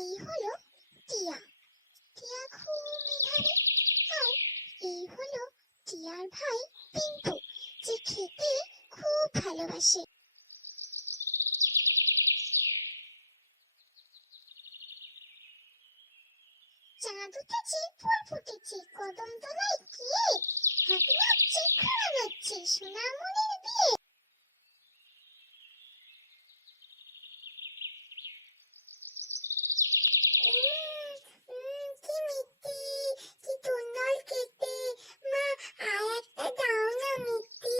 এই হলো টিয়া। টিয়া খুব মেধাবী। আর এই হলো টিয়ার ভাই পিন্টু, যে খেতে খুব ভালোবাসে। চাঁদ উঠেছে, ফুল ফুটেছে, কদম তলায় গিয়ে হাত নাচছে, খোঁড়া নাচছে, সোনামণির বিয়ে। কি মিষ্টি, কি সুন্দর খেতে। মা, আর একটা দাও না মিষ্টি।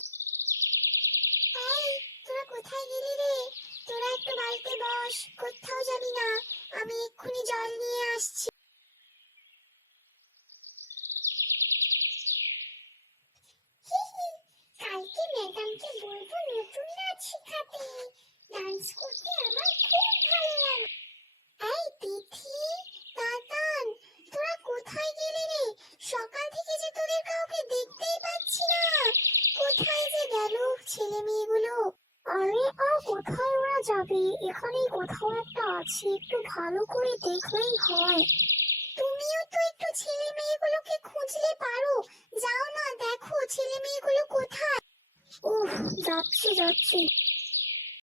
এই, তোরা কোথায় গেলি রে? তোরা একটু বাড়িতে বস, কোথাও যাবি না। আমি এক্ষুনি জল নিয়ে আসছি। কালকে ম্যাডামকে বলবো নতুন নাচ শেখাতে। ডান্স করতে আমার খুব ভালো লাগে। এই তিথি, তাতান, তোরা কোথায় গেলি রে? সকাল থেকে যে তোদের কাউকে দেখতেই পাচ্ছি না। কোথায় যে গেল ছেলে মেয়েগুলো? আরে আর কোথায় ওরা যাবে? এখানেই কোথাও একটা আছে, একটু ভালো করে দেখলেই হয়। তুমিও তো একটু ছেলে মেয়েগুলোকে খুঁজলে পারো। যাও না, দেখো ছেলে মেয়েগুলো কোথায়। উফ, যাচ্ছি যাচ্ছি।